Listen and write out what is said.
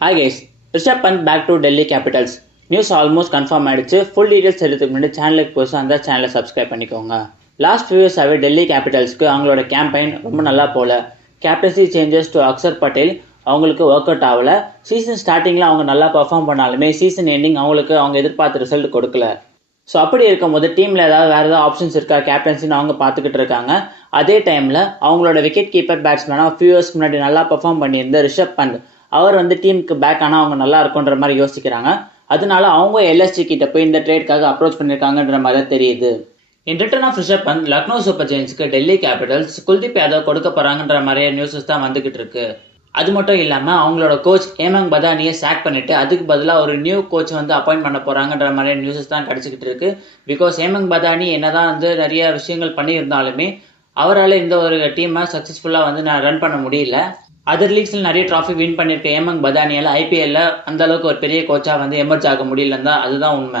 Hi guys, Rishabh Pant back to Delhi Capitals. News almost confirm ஆயிடுச்சு. Full details எடுத்துக்கு முன்னாடி சேனலுக்கு போய் அந்த சேனலை சப்ஸ்கிரைப் பண்ணிக்கோங்க. லாஸ்ட் ஃபியூ இயர்ஸாகவே டெல்லி கேபிட்டல்ஸ்க்கு அவங்களோட கேம்பெயின் ரொம்ப நல்லா போல. Captaincy changes to Axar Patel அவங்களுக்கு ஒர்க் அவுட் ஆகல. சீசன் ஸ்டார்டிங்கில் அவங்க நல்லா பர்ஃபார்ம் பண்ணாலுமே சீசன் எண்டிங் அவங்களுக்கு அவங்க எதிர்பார்த்த ரிசல்ட் கொடுக்கல. ஸோ அப்படி இருக்கும்போது டீமில் வேறு ஏதாவது ஆப்ஷன்ஸ் இருக்கா கேப்டன்சின்னு அவங்க பார்த்துக்கிட்டு இருக்காங்க. அதே டைமில் அவங்களோட விக்கெட் கீப்பர் பேட்ஸ்மேனாக ஃபியூ இயர்ஸ் முன்னாடி நல்லா பர்ஃபார்ம் பண்ணியிருந்த ரிஷப் பந்த் அவர் டீமுக்கு பேக் ஆனால் அவங்க நல்லா இருக்குன்ற மாதிரி யோசிக்கிறாங்க. அதனால அவங்க எல்எஸ்ஜி கிட்ட போய் இந்த ட்ரேட்காக அப்ரோச் பண்ணியிருக்காங்கன்ற மாதிரி தான் தெரியுது. In return of Rishabh Pant Lucknow super ஜெயின்ஸ்க்கு டெல்லி கேபிட்டல்ஸ் குல்தீப் யாதவ் கொடுக்க போறாங்கன்ற மாதிரியே நியூஸஸ் தான் வந்துகிட்டு இருக்கு. அது மட்டும் இல்லாமல் அவங்களோட கோச் ஹேமங் பதானியை சாக் பண்ணிட்டு அதுக்கு பதிலாக ஒரு நியூ கோச் அப்பாயிண்ட் பண்ண போறாங்கன்ற மாதிரியே நியூஸஸ் தான் கிடைச்சிக்கிட்டு இருக்கு. பிகாஸ் ஹேமங் பதானி என்னதான் நிறைய விஷயங்கள் பண்ணியிருந்தாலுமே அவரால் இந்த ஒரு டீமை சக்ஸஸ்ஃபுல்லாக ரன் பண்ண முடியல. அதர் லீக்ஸில் நிறைய ட்ராஃபி வின் பண்ணியிருக்க ஹேமங் பதானியால் ஐபிஎல்ல அந்த அளவுக்கு ஒரு பெரிய கோச்சா எமர்ஜ் ஆக முடியலன்னு தான் அதுதான் உண்மை.